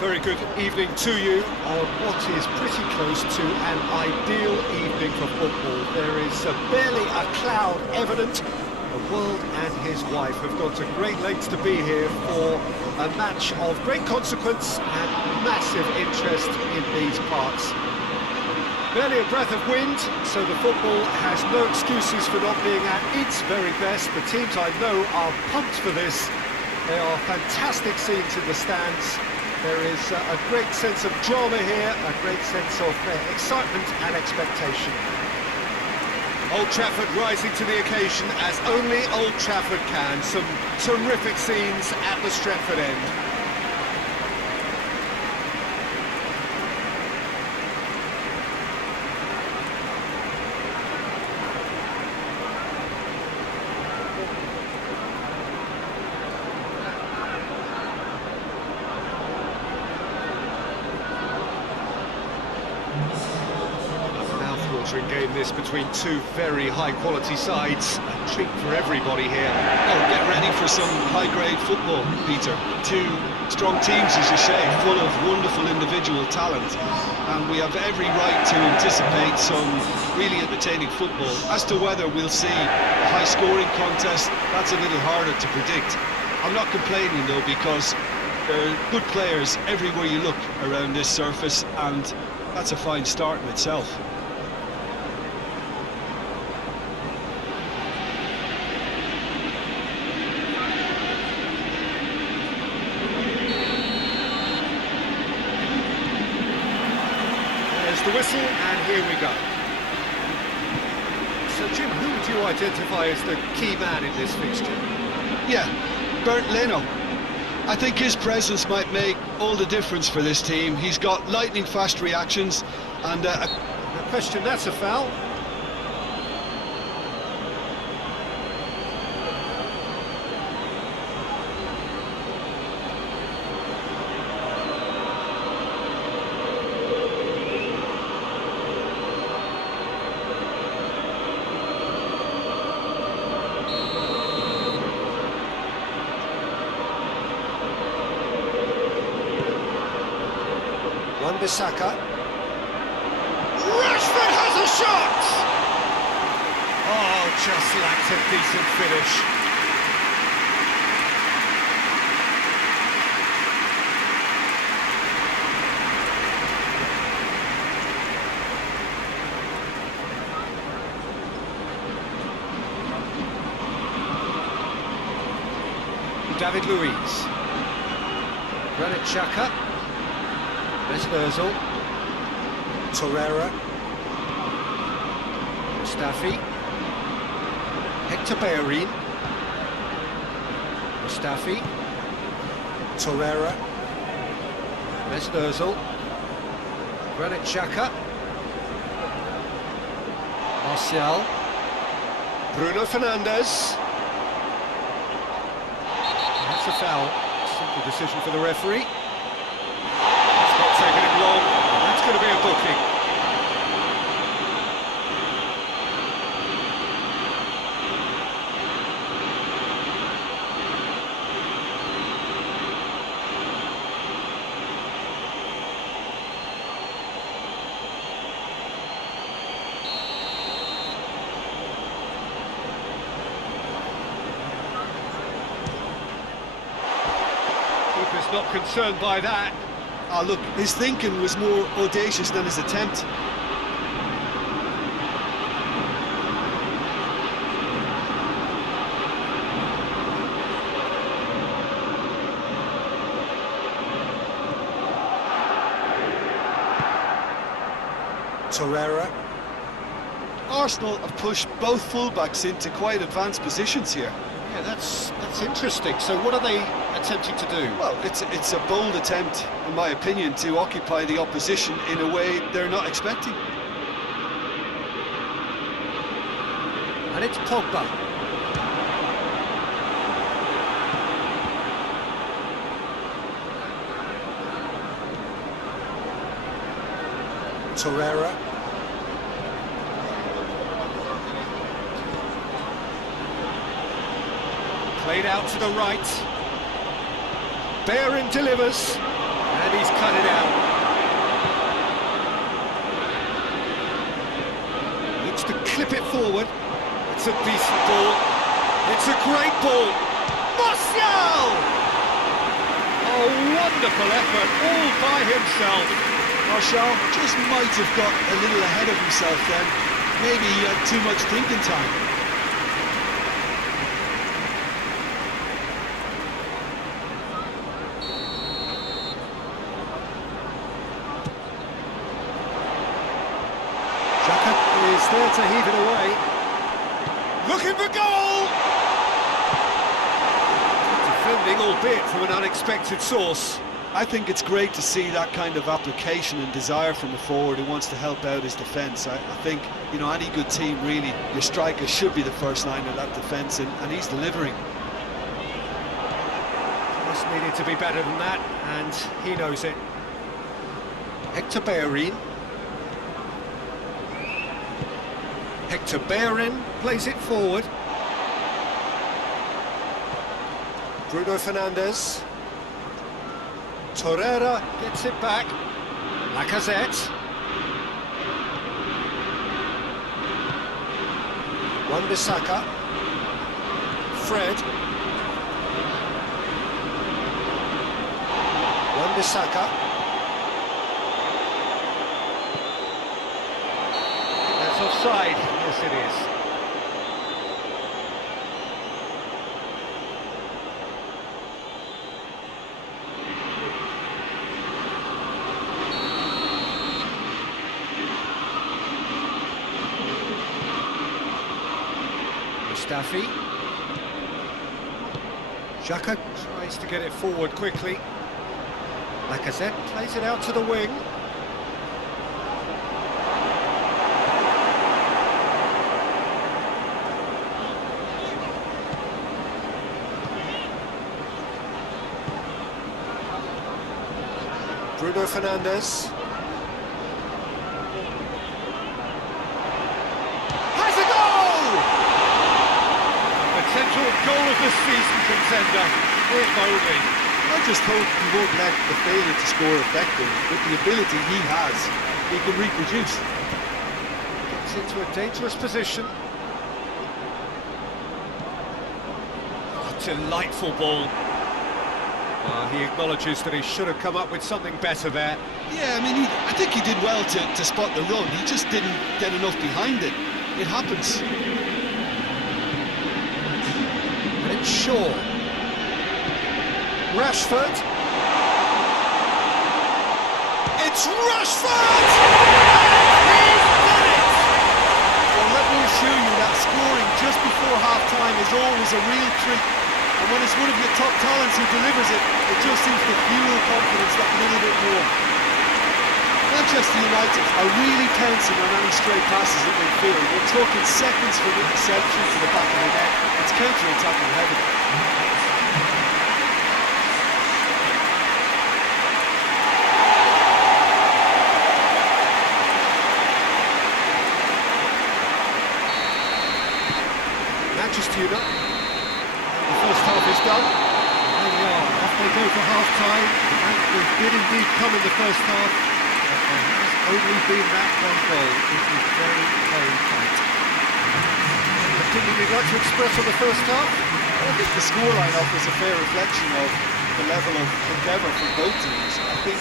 Very good evening to you on what is pretty close to an ideal evening for football. There is barely a cloud evident. The world and his wife have gone to great lengths to be here for a match of great consequence and massive interest in these parts. Barely a breath of wind, so the football has no excuses for not being at its very best. The teams I know are pumped for this. There are fantastic scenes in the stands. There is a great sense of drama here, a great sense of excitement and expectation. Old Trafford rising to the occasion as only Old Trafford can. Some terrific scenes at the Stretford end. Game this between two very high-quality sides. A treat for everybody here. Oh, get ready for some high-grade football, Peter. Two strong teams, as you say, full of wonderful individual talent. And we have every right to anticipate some really entertaining football. As to whether we'll see a high-scoring contest, that's a little harder to predict. I'm not complaining, though, because there are good players everywhere you look around this surface, and that's a fine start in itself. The whistle, and here we go. So, Jim, who would you identify as the key man in this fixture? Yeah, Bernd Leno. I think his presence might make all the difference for this team. He's got lightning-fast reactions, and No question, that's a foul. Wan-Bissaka. Rashford has a shot! Oh, just lacked a decent finish. David Luiz. Granit Xhaka. Özil, Torreira, Mustafi, Hector Bellerin, Mustafi, Torreira, Özil, Granit Xhaka, Martial, Bruno Fernandes. That's a foul. Simple decision for the referee. Taking it long, that's going to be a booking. Keeper's not concerned by that. Ah, look, his thinking was more audacious than his attempt. Torreira. Arsenal have pushed both fullbacks into quite advanced positions here. Yeah, that's interesting. So what are they attempting to do? Well, it's a bold attempt, in my opinion, to occupy the opposition in a way they're not expecting. And it's Pogba. Torreira. Played out to the right. Bellerin delivers. And he's cut it out. Looks to clip it forward. It's a decent ball. It's a great ball. Martial! Oh, wonderful effort, all by himself. Martial just might have got a little ahead of himself then. Maybe he had too much thinking time. Is there to heave it away. Looking for goal! Defending, albeit from an unexpected source. I think it's great to see that kind of application and desire from a forward who wants to help out his defence. I think, you know, any good team, really, your striker should be the first line of that defence, and he's delivering. Just needed to be better than that, and he knows it. Hector Bellerin. Hector Bellerin plays it forward. Bruno Fernandes. Torreira gets it back. Lacazette. Wan-Bissaka. Fred. Wan-Bissaka. That's offside. Yes, it is. Mustafi. Xhaka tries to get it forward quickly. Lacazette plays it out to the wing. Bruno Fernandes. Has a goal! Potential goal of the season contender, if only. I just hope he won't let the failure to score affect him. With the ability he has, he can reproduce. Gets into a dangerous position. Oh, delightful ball. He acknowledges that he should have come up with something better there. Yeah, I mean, I think he did well to spot the run. He just didn't get enough behind it. It happens. And it's Shaw. Rashford. It's Rashford! He's done it! Well, let me assure you that scoring just before half-time is always a real treat. And when it's one of your top talents who delivers it, it just seems to fuel confidence that little bit more. Manchester United are really pouncing on any stray passes at midfield. We're talking seconds from interception to the back of the net. It's counter-attacking heaven. Manchester United. The first half is done. There we are. Off they go for half-time. And they did indeed come in the first half. But there has only been that one goal. It was very, very tight. Anything you'd like to express on the first half? I think the scoreline offers a fair reflection of the level of endeavour from both teams. I think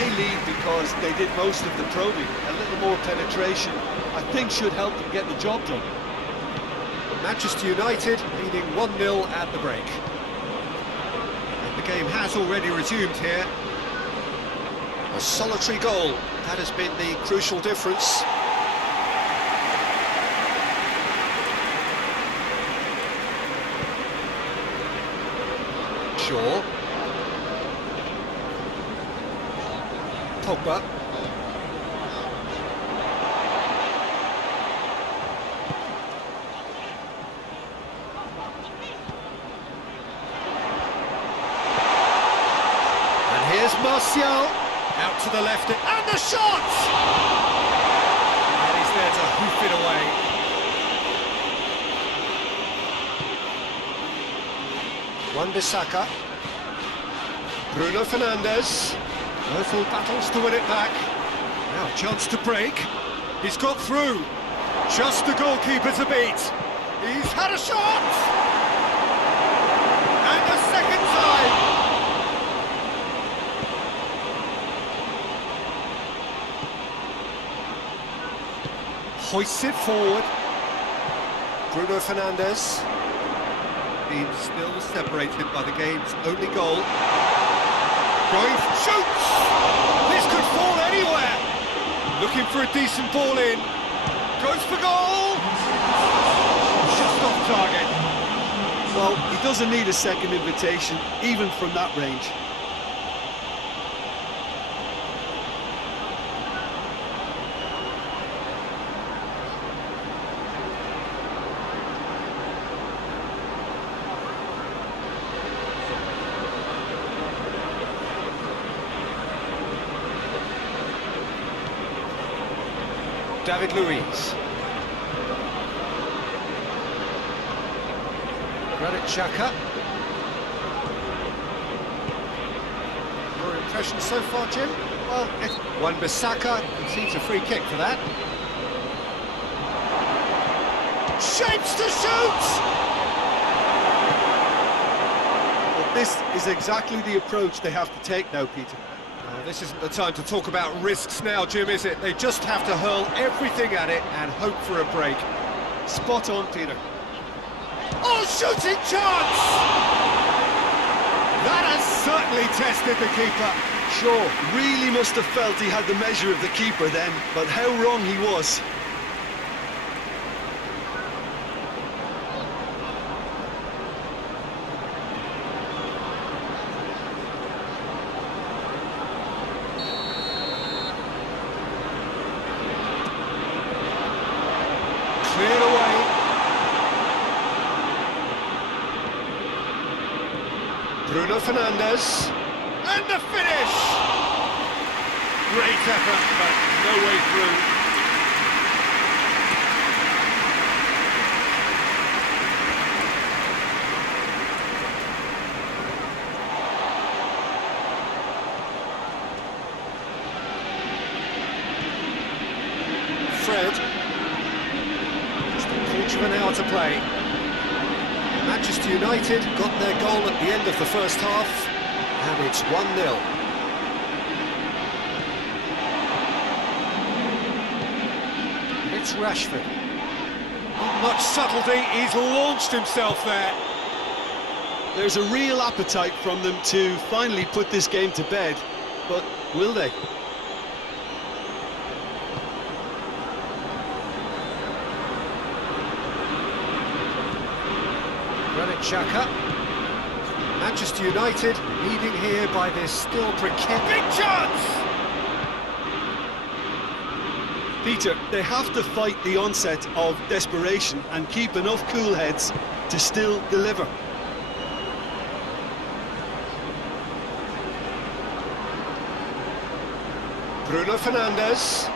they lead because they did most of the probing. A little more penetration, I think, should help them get the job done. Manchester United leading 1-0 at the break. And the game has already resumed here. A solitary goal, that has been the crucial difference. Shaw. Pogba. Here's Martial, out to the left, and the shot! And he's there to hoof it away. Wan-Bissaka. Bruno Fernandes. Little battles to win it back. Now a chance to break. He's got through. Just the goalkeeper to beat. He's had a shot! And a second time! Hoists it forward. Bruno Fernandes. Being still separated by the game's only goal. Going, shoots! This could fall anywhere! Looking for a decent ball in. Goes for goal! Just off target. Well, he doesn't need a second invitation, even from that range. David Luiz. Granit Xhaka. Your impression so far, Jim? Well, Wan-Bissaka concedes a free kick for that. Shapes to shoot! Well, this is exactly the approach they have to take now, Peter. This isn't the time to talk about risks now, Jim, is it? They just have to hurl everything at it and hope for a break. Spot on, Peter. Oh, shooting chance! That has certainly tested the keeper. Sure, really must have felt he had the measure of the keeper then, but how wrong he was. Cleared away. Bruno Fernandes. And the finish! Great effort, but no way through. Fred. Just a quarter of an hour to play. Manchester United got their goal at the end of the first half, and it's 1-0. It's Rashford. Not much subtlety, he's launched himself there. There's a real appetite from them to finally put this game to bed, but will they? Granit Xhaka. Manchester United leading here by this still precarious... Big chance! Peter, they have to fight the onset of desperation and keep enough cool heads to still deliver. Bruno Fernandes.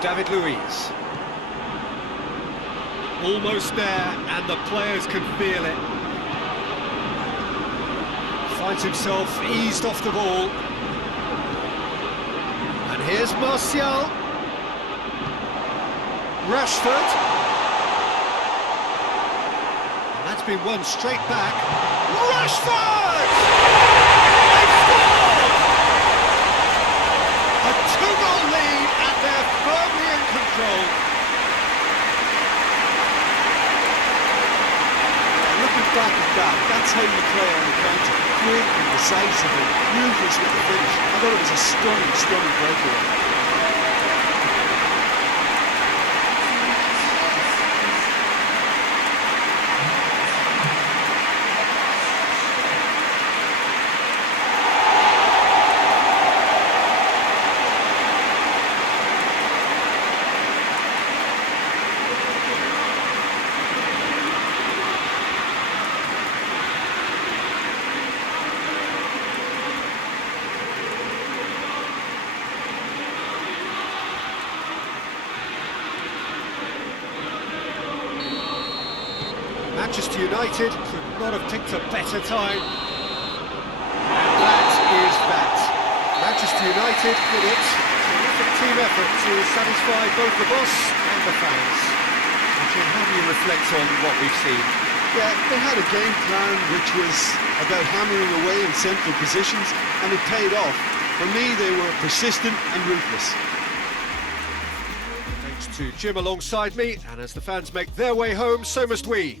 David Luiz. Almost there, and the players can feel it. Finds himself eased off the ball. And here's Martial. Rashford. And that's been won straight back. Rashford! They've scored! A two-goal lead, and they're firmly in control. Back at that, that's how you play on the counter. Quick and decisive and ruthless with the finish. I thought it was a stunning breakaway. Manchester United could not have picked a better time. And that Manchester United did it. Terrific team effort to satisfy both the boss and the fans. And Jim, how do you reflect on what we've seen? Yeah, they had a game plan which was about hammering away in central positions, and it paid off. For me, they were persistent and ruthless. Thanks to Jim alongside me, and as the fans make their way home, so must we.